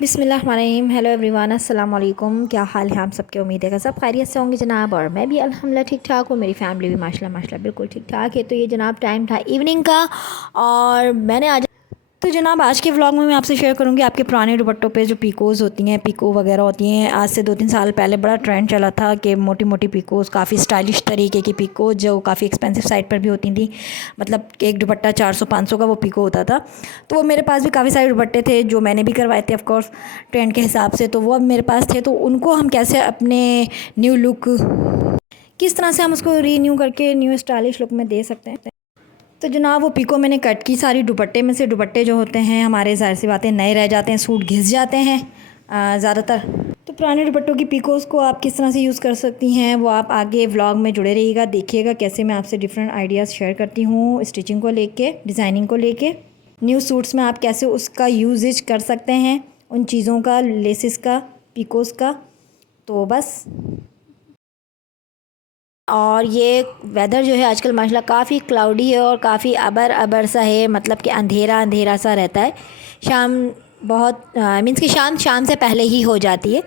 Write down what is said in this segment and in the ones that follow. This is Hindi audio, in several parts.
बिस्मिल्लाहिर्रहमानिर्रहीम। हेलो एवरीवन, अस्सलाम वालेकुम। क्या हाल है आप सबके? उम्मीद है कि सब खैरियत से होंगे जनाब, और मैं भी अल्हम्दुलिल्लाह ठीक ठाक हूँ। मेरी फैमिली भी माशाल्लाह बिल्कुल ठीक ठाक है। तो ये जनाब टाइम था इवनिंग का, और मैंने आज जनाब आज के व्लॉग में मैं आपसे शेयर करूँगी आपके पुराने दुपट्टों पे जो पीकोज़ होती हैं, पीको वगैरह होती हैं। आज से 2-3 साल पहले बड़ा ट्रेंड चला था कि मोटी मोटी पीकोज़, काफ़ी स्टाइलिश तरीके की पीको जो काफ़ी एक्सपेंसिव साइड पर भी होती थी। मतलब एक दुपट्टा 400-500 का वो पीको होता था। तो वो मेरे पास भी काफ़ी सारे दुपट्टे थे जो मैंने भी करवाए थे ऑफ़कोर्स ट्रेंड के हिसाब से। तो वो अब मेरे पास थे, तो उनको हम कैसे अपने न्यू लुक, किस तरह से हम उसको रीन्यू करके न्यू स्टाइलिश लुक में दे सकते हैं। तो जनाब वो पीको मैंने कट की सारी। दुपट्टे में से दुपट्टे जो होते हैं हमारे, ज़ाहिर सी बातें, नए रह जाते हैं, सूट घिस जाते हैं ज़्यादातर। तो पुराने दुपट्टों की पीकोज़ को आप किस तरह से यूज़ कर सकती हैं वो आप आगे व्लॉग में जुड़े रहिएगा, देखिएगा कैसे मैं आपसे डिफरेंट आइडियाज़ शेयर करती हूँ स्टिचिंग को लेके, डिज़ाइनिंग को लेके। न्यू सूट्स में आप कैसे उसका यूजेज कर सकते हैं, उन चीज़ों का, लेसिस का, पीकोज़ का। तो बस, और ये वेदर जो है आजकल माशाल्लाह काफ़ी क्लाउडी है और काफ़ी अबर अबर सा है, मतलब कि अंधेरा अंधेरा सा रहता है। शाम बहुत मीन्स कि शाम से पहले ही हो जाती है।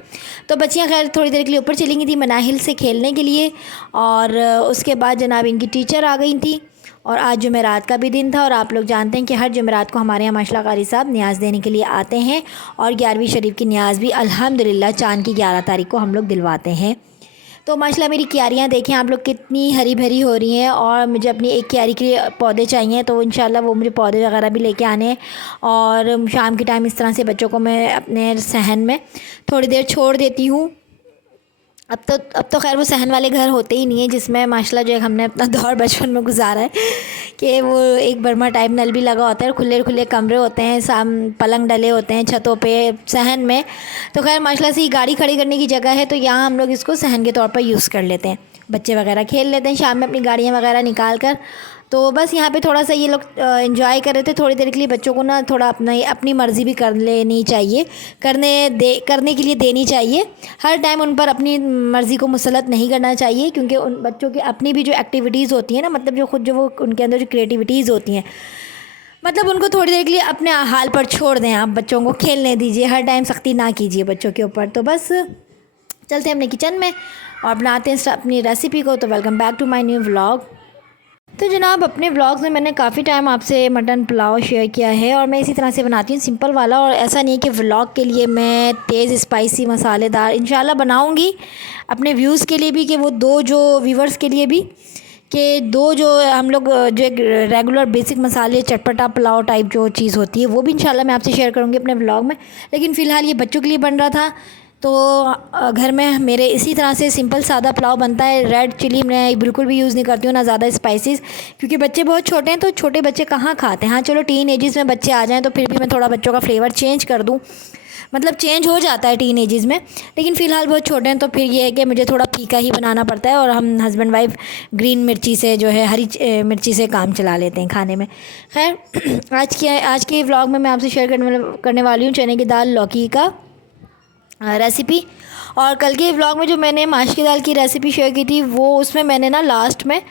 तो बच्चियां खैर थोड़ी देर के लिए ऊपर चली गई थी मनाहिल से खेलने के लिए, और उसके बाद जनाब इनकी टीचर आ गई थी। और आज जुमेरात का भी दिन था, और आप लोग जानते हैं कि हर जुमेरात को हमारे यहाँ माशाल्लाह कारी साहब न्याज़ देने के लिए आते हैं, और 11वीं शरीफ की न्याज़ भी अल्हम्दुलिल्लाह चाँद की 11 तारीख को हम लोग दिलवाते हैं। तो माशाल्लाह मेरी क्यारियाँ देखें आप लोग कितनी हरी भरी हो रही हैं, और मुझे अपनी एक क्यारी के लिए पौधे चाहिए, तो इंशाल्लाह वो मुझे पौधे वगैरह भी लेके आने हैं। और शाम के टाइम इस तरह से बच्चों को मैं अपने सहन में थोड़ी देर छोड़ देती हूँ। अब तो खैर वो सहन वाले घर होते ही नहीं है जिसमें माशाल्लाह जो है हमने अपना दौर बचपन में गुजारा है, कि वो एक बर्मा टाइप नल भी लगा होता है, खुले खुले कमरे होते हैं, पलंग डले होते हैं छतों पे सहन में। तो खैर माशाल्लाह से गाड़ी खड़ी करने की जगह है, तो यहाँ हम लोग इसको सहन के तौर पर यूज़ कर लेते हैं। बच्चे वगैरह खेल लेते हैं शाम में अपनी गाड़ियाँ वगैरह निकाल कर। तो बस यहाँ पे थोड़ा सा ये लोग एंजॉय कर रहे थे थोड़ी देर के लिए। बच्चों को ना थोड़ा अपनी मर्ज़ी भी कर लेनी चाहिए, करने के लिए देनी चाहिए। हर टाइम उन पर अपनी मर्ज़ी को मुसलत नहीं करना चाहिए, क्योंकि उन बच्चों की अपनी भी जो एक्टिविटीज़ होती हैं ना, मतलब जो वो उनके अंदर जो क्रिएटिविटीज़ होती हैं, मतलब उनको थोड़ी देर के लिए अपने हाल पर छोड़ दें। आप बच्चों को खेलने दीजिए, हर टाइम सख्ती ना कीजिए बच्चों के ऊपर। तो बस चलते हैं अपने किचन में और बनाते हैं अपनी रेसिपी को। तो welcome back to my new vlog. तो जनाब अपने व्लॉग्स में मैंने काफ़ी टाइम आपसे मटन पुलाव शेयर किया है, और मैं इसी तरह से बनाती हूँ सिंपल वाला। और ऐसा नहीं है कि व्लॉग के लिए मैं तेज़ स्पाइसी मसालेदार इंशाल्लाह बनाऊँगी, अपने व्यूज़ के लिए भी, कि वो दो जो व्यूवर्स के लिए भी, कि दो जो हम लोग जो एक रेगुलर बेसिक मसाले चटपटा पुलाव टाइप जो चीज़ होती है वो भी इंशाल्लाह मैं आपसे शेयर करूँगी अपने व्लॉग में। लेकिन फ़िलहाल ये बच्चों के लिए बन रहा था, तो घर में मेरे इसी तरह से सिंपल सादा पुलाव बनता है। रेड चिली मैं बिल्कुल भी यूज़ नहीं करती हूँ, ना ज़्यादा स्पाइसेस, क्योंकि बच्चे बहुत छोटे हैं, तो छोटे बच्चे कहाँ खाते हैं। हाँ चलो टीन एजेस में बच्चे आ जाएँ तो फिर भी मैं थोड़ा बच्चों का फ्लेवर चेंज कर दूँ, मतलब चेंज हो जाता है टीन एजेस में। लेकिन फ़िलहाल बहुत छोटे हैं, तो फिर ये है कि मुझे थोड़ा फीका ही बनाना पड़ता है, और हम हस्बैंड वाइफ ग्रीन मिर्ची से जो है, हरी मिर्ची से काम चला लेते हैं खाने में। खैर आज के व्लॉग में मैं आपसे शेयर करने वाली हूँ चने की दाल लौकी का रेसिपी। और कल के व्लॉग में जो मैंने माश की दाल की रेसिपी शेयर की थी, वो उसमें मैंने ना लास्ट में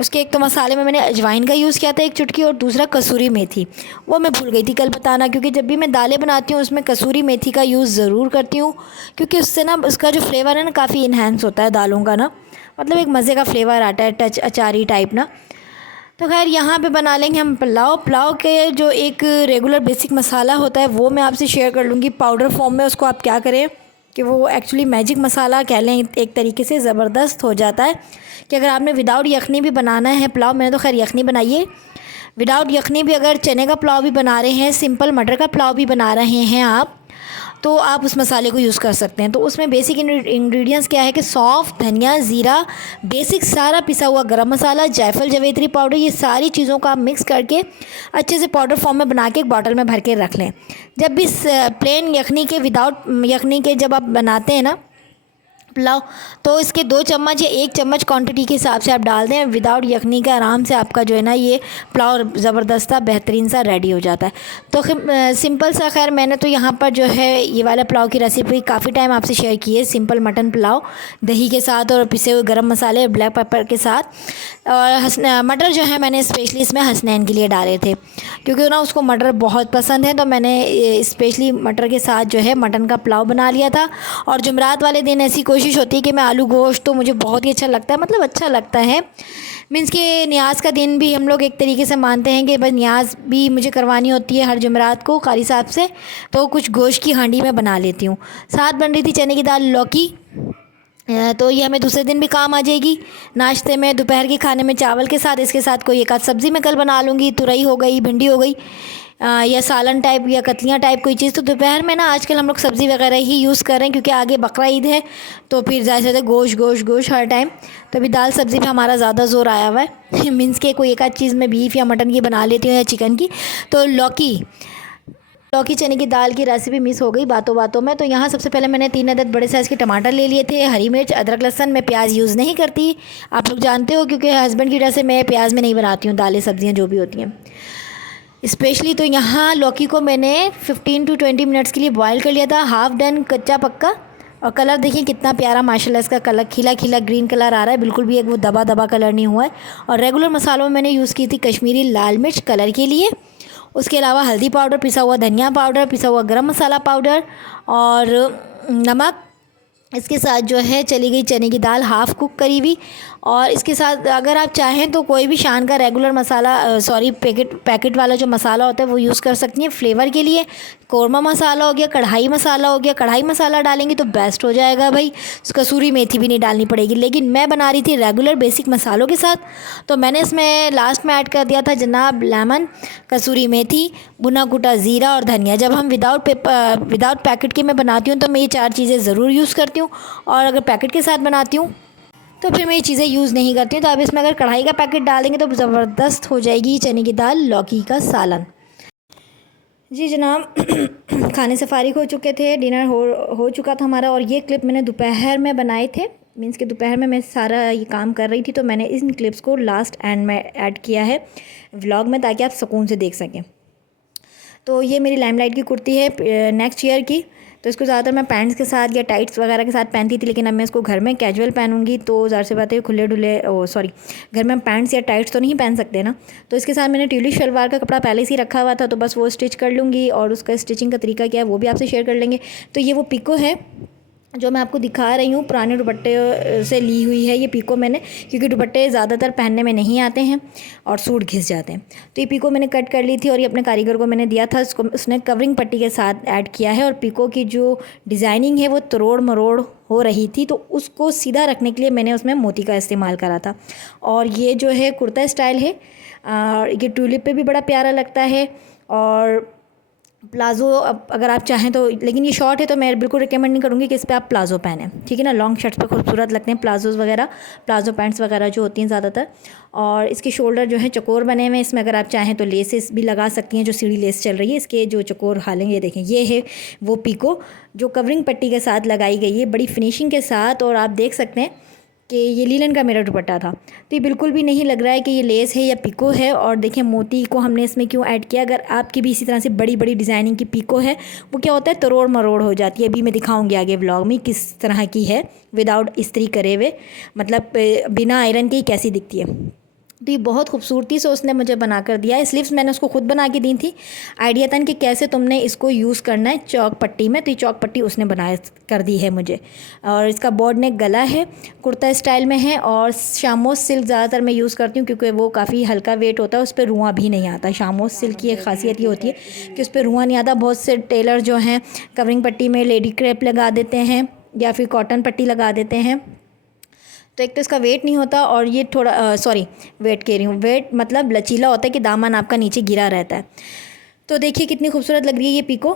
उसके एक तो मसाले में मैंने अजवाइन का यूज़ किया था 1 चुटकी, और दूसरा कसूरी मेथी, वो मैं भूल गई थी कल बताना। क्योंकि जब भी मैं दालें बनाती हूँ उसमें कसूरी मेथी का यूज़ ज़रूर करती हूँ, क्योंकि उससे ना उसका जो फ्लेवर है ना काफ़ी इन्हेंस होता है दालों का ना, मतलब एक मज़े का फ्लेवर आता है, टच अचारी टाइप ना। तो खैर यहाँ पे बना लेंगे हम पुलाव के जो एक रेगुलर बेसिक मसाला होता है वो मैं आपसे शेयर कर लूँगी पाउडर फॉर्म में। उसको आप क्या करें कि वो एक्चुअली मैजिक मसाला कह लें एक तरीके से, ज़बरदस्त हो जाता है। कि अगर आपने विदाउट यखनी भी बनाना है पुलाव, मैंने तो खैर यखनी बनाई है, विदाउट यखनी भी अगर चने का पुलाव भी बना रहे हैं, सिंपल मटर का पुलाव भी बना रहे हैं आप, तो आप उस मसाले को यूज़ कर सकते हैं। तो उसमें बेसिक इंग्रेडिएंट्स क्या है कि सौंफ, धनिया, ज़ीरा, बेसिक सारा पिसा हुआ गरम मसाला, जायफल, जवेत्री पाउडर, ये सारी चीज़ों को आप मिक्स करके अच्छे से पाउडर फॉर्म में बना के एक बॉटल में भर के रख लें। जब भी प्लेन यखनी के, विदाउट यखनी के जब आप बनाते हैं ना, पुलाव। तो इसके 2 चम्मच या 1 चम्मच क्वांटिटी के हिसाब से आप डाल दें। विदाउट यखनी के आराम से आपका जो है ना ये पुलाव ज़बरदस्त सा बेहतरीन सा रेडी हो जाता है। तो सिंपल सा, खैर मैंने तो यहाँ पर जो है ये वाला पुलाव की रेसिपी काफ़ी टाइम आपसे शेयर की है। सिंपल मटन पुलाव दही के साथ और पिसे हुए गरम मसाले और ब्लैक पेपर के साथ। और मटर जो है मैंने स्पेशली इसमें हसनैन के लिए डाले थे, क्योंकि ना उसको मटर बहुत पसंद है। तो मैंने स्पेशली मटर के साथ जो है मटन का पुलाव बना लिया था। और जुमरात वाले दिन ऐसी कोशिश होती है कि मैं आलू गोश्त, तो मुझे बहुत ही अच्छा लगता है, मतलब अच्छा लगता है। मीन्स के न्याज का दिन भी हम लोग एक तरीके से मानते हैं कि बस न्याज भी मुझे करवानी होती है हर जुमरात को कारी साहब से, तो कुछ गोश्त की हांडी में बना लेती हूँ। साथ बन रही थी चने की दाल, लौकी, तो ये हमें दूसरे दिन भी काम आ जाएगी नाश्ते में, दोपहर के खाने में चावल के साथ। इसके साथ कोई एक आध सब्ज़ी मैं कल बना लूँगी, तुरई हो गई, भिंडी हो गई, या सालन टाइप या कतलियाँ टाइप कोई चीज़। तो दोपहर में ना आजकल हम लोग सब्ज़ी वगैरह ही यूज़ कर रहे हैं, क्योंकि आगे बकरा ईद है, तो फिर ज़्यादा से गोश्त गोश्त हर टाइम। तो अभी दाल सब्ज़ी पे हमारा ज़्यादा जोर आया हुआ है। मीन्स के कोई एक आध चीज़ मैं बीफ या मटन की बना लेती हूँ या चिकन की। तो लौकी चने की दाल की रेसिपी मिस हो गई बातों बातों में। तो यहाँ सबसे पहले मैंने 3 अदद बड़े साइज़ के टमाटर ले लिए थे, हरी मिर्च, अदरक, लहसुन। मैं प्याज यूज़ नहीं करती, आप लोग जानते हो, क्योंकि हस्बैंड की वजह से मैं प्याज में नहीं बनाती हूँ दालें सब्ज़ियाँ जो भी होती हैं स्पेशली। तो यहाँ लौकी को मैंने 15 to 20 मिनट्स के लिए बॉयल कर लिया था, हाफ़ डन कच्चा पक्का। और कलर देखिए कितना प्यारा माशाल्लाह, इसका कलर खिला खिला ग्रीन कलर आ रहा है, बिल्कुल भी एक वो दबा दबा कलर नहीं हुआ है। और रेगुलर मसालों में मैंने यूज़ की थी कश्मीरी लाल मिर्च कलर के लिए, उसके अलावा हल्दी पाउडर, पिसा हुआ धनिया पाउडर, पिसा हुआ गरम मसाला पाउडर और नमक। इसके साथ जो है चली गई चने की दाल हाफ़ कुक करी हुई। और इसके साथ अगर आप चाहें तो कोई भी शान का रेगुलर मसाला, पैकेट वाला जो मसाला होता है वो यूज़ कर सकती हैं फ्लेवर के लिए। कौरमा मसाला हो गया, कढ़ाई मसाला हो गया, कढ़ाई मसाला डालेंगे तो बेस्ट हो जाएगा भाई। कसूरी मेथी भी नहीं डालनी पड़ेगी, लेकिन मैं बना रही थी रेगुलर बेसिक मसालों के साथ, तो मैंने इसमें लास्ट में ऐड कर दिया था जनाब लेमन, कसूरी मेथी, भुना कुटा ज़ीरा और धनिया। जब हम विदाउट पैकेट के मैं बनाती हूँ तो मैं ये 4 चीज़ें ज़रूर यूज़ करती हूँ, और अगर पैकेट के साथ बनाती हूँ तो फिर मैं ये चीज़ें यूज़ नहीं करती हूँ। तो अब इसमें अगर कढ़ाई का पैकेट डालेंगे तो ज़बरदस्त हो जाएगी चने की दाल लौकी का सालन। जी जनाब, खाने से फारिग हो चुके थे, डिनर हो चुका था हमारा। और ये क्लिप मैंने दोपहर में बनाए थे, मीन्स कि दोपहर में मैं सारा ये काम कर रही थी, तो मैंने इन क्लिप्स को लास्ट एंड में ऐड किया है व्लॉग में, ताकि आप सुकून से देख सकें। तो ये मेरी लाइमलाइट की कुर्ती है नेक्स्ट ईयर की। तो इसको ज़्यादातर मैं पैंट्स के साथ या टाइट्स वगैरह के साथ पहनती थी, लेकिन अब मैं इसको घर में कैजुअल पहनूंगी। तो ज़ाहिर सी बात है खुले डुले घर में पैंट्स या टाइट्स तो नहीं पहन सकते ना। तो इसके साथ मैंने ट्यूलिप शलवार का कपड़ा पहले से ही रखा हुआ था, तो बस वो स्टिच कर लूँगी। और उसका स्टिचिंग का तरीका क्या है वो भी आपसे शेयर कर लेंगे। तो ये वो पिको है जो मैं आपको दिखा रही हूँ, पुराने दुपट्टे से ली हुई है ये पिको मैंने, क्योंकि दुपट्टे ज़्यादातर पहनने में नहीं आते हैं और सूट घिस जाते हैं। तो ये पिको मैंने कट कर ली थी और ये अपने कारीगर को मैंने दिया था, उसने कवरिंग पट्टी के साथ ऐड किया है। और पिको की जो डिज़ाइनिंग है वो तरोड़ मरोड़ हो रही थी, तो उसको सीधा रखने के लिए मैंने उसमें मोती का इस्तेमाल करा था। और ये जो है कुर्ता स्टाइल है, ये ट्यूलिप पे भी बड़ा प्यारा लगता है। और प्लाज़ो अगर आप चाहें तो, लेकिन ये शॉर्ट है तो मैं बिल्कुल रिकमेंड नहीं करूँगी कि इस पर आप प्लाज़ो पहनें, ठीक है ना। लॉन्ग शर्ट्स पे खूबसूरत लगते हैं प्लाज़ोज़ वगैरह, प्लाज़ो पैंट्स वगैरह जो होती हैं ज़्यादातर। और इसके शोल्डर जो है चकोर बने हुए हैं, इसमें अगर आप चाहें तो लेसेस भी लगा सकती हैं, जो सीढ़ी लेस चल रही है इसके जो चकोर हालेंगे। ये देखें, ये है वो पिको जो कवरिंग पट्टी के साथ लगाई गई है बड़ी फिनिशिंग के साथ। और आप देख सकते हैं कि ये लीलन का मेरा दुपट्टा था, तो ये बिल्कुल भी नहीं लग रहा है कि ये लेस है या पिको है। और देखिए मोती को हमने इसमें क्यों ऐड किया। अगर आपकी भी इसी तरह से बड़ी बड़ी डिज़ाइनिंग की पिको है, वो क्या होता है तरोड़ मरोड़ हो जाती है। अभी मैं दिखाऊंगी आगे व्लॉग में किस तरह की है विदाउट इस्त्री करे हुए, मतलब बिना आयरन के ही कैसी दिखती है। तो ये बहुत खूबसूरती से उसने मुझे बना कर दिया है। स्लीव्स मैंने उसको खुद बना के दी थी, आइडिया था कि कैसे तुमने इसको यूज़ करना है चौक पट्टी में, तो ये चौक पट्टी उसने बनाया कर दी है मुझे। और इसका बॉर्ड नेक गला है, कुर्ता स्टाइल में है। और शामोस सिल्क ज़्यादातर मैं यूज़ करती हूँ, क्योंकि वो काफ़ी हल्का वेट होता है, उस पर रुआं भी नहीं आता। शामोस सिल्क की एक खासियत ये होती है कि उस पर रुआं नहीं आता। बहुत से टेलर जो हैं कवरिंग पट्टी में लेडी क्रेप लगा देते हैं या फिर कॉटन पट्टी लगा देते हैं, तो एक तो इसका वेट नहीं होता, और ये थोड़ा वेट कह रही हूँ, वेट मतलब लचीला होता है कि दामन आपका नीचे गिरा रहता है। तो देखिए कितनी खूबसूरत लग रही है ये पिको,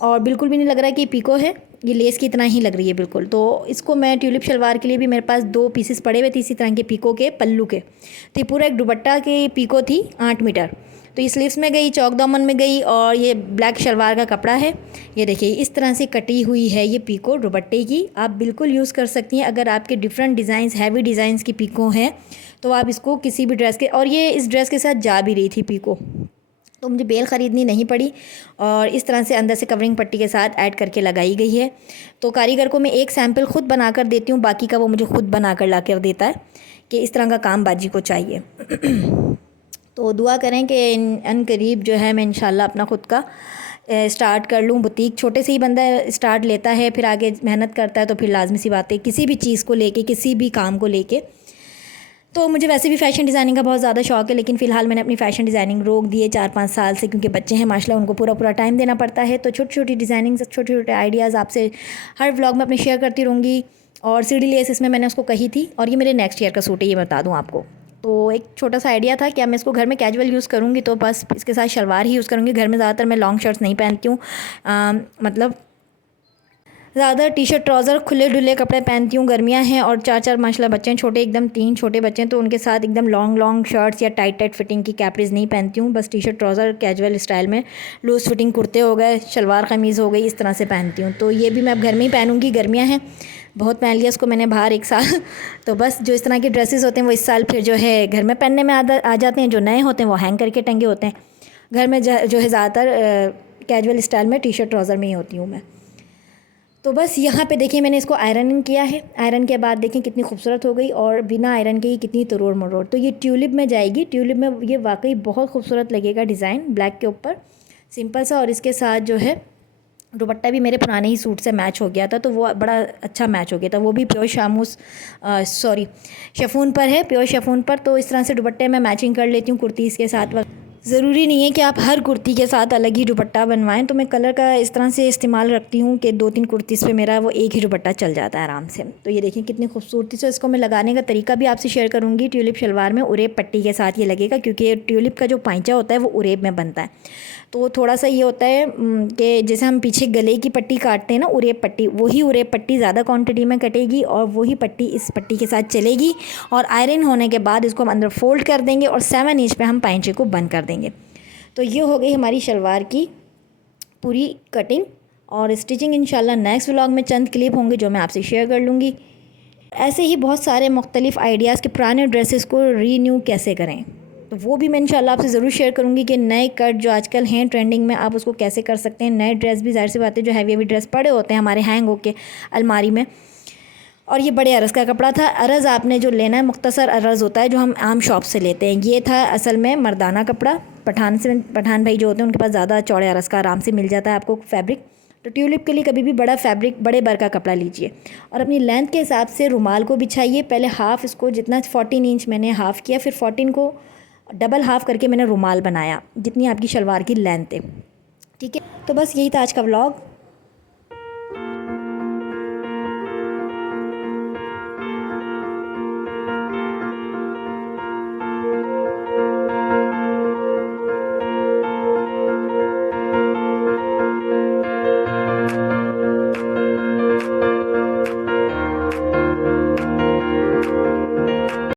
और बिल्कुल भी नहीं लग रहा है कि पिको है, ये लेस की तरह ही लग रही है बिल्कुल। तो इसको मैं ट्यूलिप शलवार के लिए भी मेरे पास 2 पीसेस पड़े हुए थे इसी तरह के पिको के पल्लू के। तो ये पूरा एक दुपट्टा के पिको थी 8 मीटर, तो ये स्लीव्स में गई, चौक दामन में गई, और ये ब्लैक शलवार का कपड़ा है। ये देखिए इस तरह से कटी हुई है ये पीको दुपट्टे की। आप बिल्कुल यूज़ कर सकती हैं। अगर आपके डिफरेंट डिज़ाइंस, हैवी डिज़ाइंस की पीको हैं तो आप इसको किसी भी ड्रेस के, और ये इस ड्रेस के साथ जा भी रही थी पीको, तो मुझे बेल ख़रीदनी नहीं पड़ी। और इस तरह से अंदर से कवरिंग पट्टी के साथ ऐड करके लगाई गई है। तो कारीगर को मैं एक सैम्पल ख़ुद बना कर देती हूँ, बाकी का वो मुझे ख़ुद बना कर ला कर देता है कि इस तरह का काम बाजी को चाहिए। तो दुआ करें कि अन करीब जो है मैं इंशाल्लाह अपना ख़ुद का स्टार्ट कर लूँ बुटीक। छोटे से ही बंदा स्टार्ट लेता है, फिर आगे मेहनत करता है तो फिर लाजमी सी बात है किसी भी चीज़ को लेके, किसी भी काम को लेके। तो मुझे वैसे भी फ़ैशन डिज़ाइनिंग का बहुत ज़्यादा शौक़ है, लेकिन फ़िलहाल मैंने अपनी फ़ैशन डिज़ाइनिंग रोक दी है 4-5 साल से, क्योंकि बच्चे हैं माशाल्लाह, उनको पूरा टाइम देना पड़ता है। तो छोटी छोटी डिज़ाइनिंग, छोटे छोटे आइडियाज़ आपसे हर व्लॉग में अपने शेयर करती रहूँगी। और सीढ़ी लेस इसमें मैंने उसको कही थी, और ये मेरे नेक्स्ट ईयर का सूट है, ये बता दूँ आपको। तो एक छोटा सा आइडिया था कि मैं इसको घर में कैजुअल यूज़ करूँगी, तो बस इसके साथ शलवार ही यूज़ करूँगी। घर में ज़्यादातर मैं लॉन्ग शर्ट्स नहीं पहनती हूँ, मतलब ज़्यादा टी शर्ट ट्राउज़र खुले डुले कपड़े पहनती हूँ। गर्मियाँ हैं और 4-4 माशाल्लाह बच्चे हैं छोटे, एकदम 3 छोटे बच्चे हैं, तो उनके साथ एकदम लॉन्ग शर्ट्स या टाइट फिटिंग की कैपरीज़ नहीं पहनती हूँ। बस T shirt trouser casual style में, लूज़ फिटिंग कुर्ते हो गए, शलवार कमीज़ हो गई, इस तरह से पहनती हूँ। तो ये भी मैं अब घर में ही पहनूँगी। गर्मियाँ हैं, बहुत पहन लिया इसको मैंने बाहर एक साल। तो बस जो इस तरह के ड्रेसेस होते हैं वो इस साल फिर जो है घर में पहनने में आ जाते हैं। जो नए होते हैं वो हैंग करके टंगे होते हैं। घर में जो है ज़्यादातर कैजुअल स्टाइल में टी शर्ट ट्राउज़र में ही होती हूँ मैं। तो बस यहाँ पे देखिए मैंने इसको आयरन किया है। आयरन के बाद देखें कितनी खूबसूरत हो गई, और बिना आयरन के ही कितनी तरोड़ मरोड़। तो ये ट्यूलिप में जाएगी। ट्यूलिप में ये वाकई बहुत खूबसूरत लगेगा डिज़ाइन, ब्लैक के ऊपर सिंपल सा। और इसके साथ जो है दुपट्टा भी मेरे पुराने ही सूट से मैच हो गया था, तो वो बड़ा अच्छा मैच हो गया था। वो भी प्योर शिफॉन पर है, प्योर शिफॉन पर। तो इस तरह से दुपट्टे मैं मैचिंग कर लेती हूँ कुर्तीज़ के साथ। ज़रूरी नहीं है कि आप हर कुर्ती के साथ अलग ही दुपट्टा बनवाएं। तो मैं कलर का इस तरह से इस्तेमाल रखती हूँ कि 2-3 कुर्तीज़ पे मेरा वो एक ही दुपट्टा चल जाता है आराम से। तो ये देखिए कितनी खूबसूरती से इसको मैं लगाने का तरीका भी आपसे शेयर करूँगी। ट्यूलिप शलवार में उरेब पट्टी के साथ ये लगेगा, क्योंकि ट्यूलिप का जो पाइचा होता है वो उरेब में बनता है। तो थोड़ा सा ये होता है कि जैसे हम पीछे गले की पट्टी काटते हैं ना, उरेब पट्टी, वही उरेब पट्टी ज़्यादा क्वांटिटी में कटेगी, और वही पट्टी इस पट्टी के साथ चलेगी। और आयरन होने के बाद इसको हम अंदर फोल्ड कर देंगे और 7 इंच पे हम पाइचे को बंद कर देंगे। तो ये हो गई हमारी शलवार की पूरी कटिंग। और स्टिचिंग इंशाल्लाह नेक्स्ट व्लॉग में चंद क्लिप होंगे जो मैं आपसे शेयर कर लूँगी। ऐसे ही बहुत सारे मुख्तलिफ़ आइडियाज़ के पुराने ड्रेसेस को रीन्यू कैसे करें, तो वो भी मैं इंशाल्लाह आपसे ज़रूर शेयर करूँगी कि नए कट जो आजकल हैं ट्रेंडिंग में, आप उसको कैसे कर सकते हैं। नए ड्रेस भी, ज़ाहिर सी बात है, जो हैवी ड्रेस पड़े होते हैं हमारे हैंग होके अलमारी में। और ये बड़े अरज़ का कपड़ा था। अरज़ आपने जो लेना है मुख्तसर अरज़ होता है जो हम आम शॉप से लेते हैं। ये था असल में मर्दाना कपड़ा। पठान भाई जो होते हैं उनके पास ज़्यादा चौड़े अरज़ का आराम से मिल जाता है आपको फैब्रिक। तो ट्यूलिप के लिए कभी भी बड़ा फैब्रिक, बड़े बर का कपड़ा लीजिए और अपनी लेंथ के हिसाब से रुमाल को बिछाइए। पहले हाफ़ इसको, जितना 14 इंच मैंने हाफ़ किया, फिर 14 को डबल हाफ़ करके मैंने रुमाल बनाया, जितनी आपकी शलवार की लेंथ है। ठीक है, तो बस यही था आज का व्लॉग।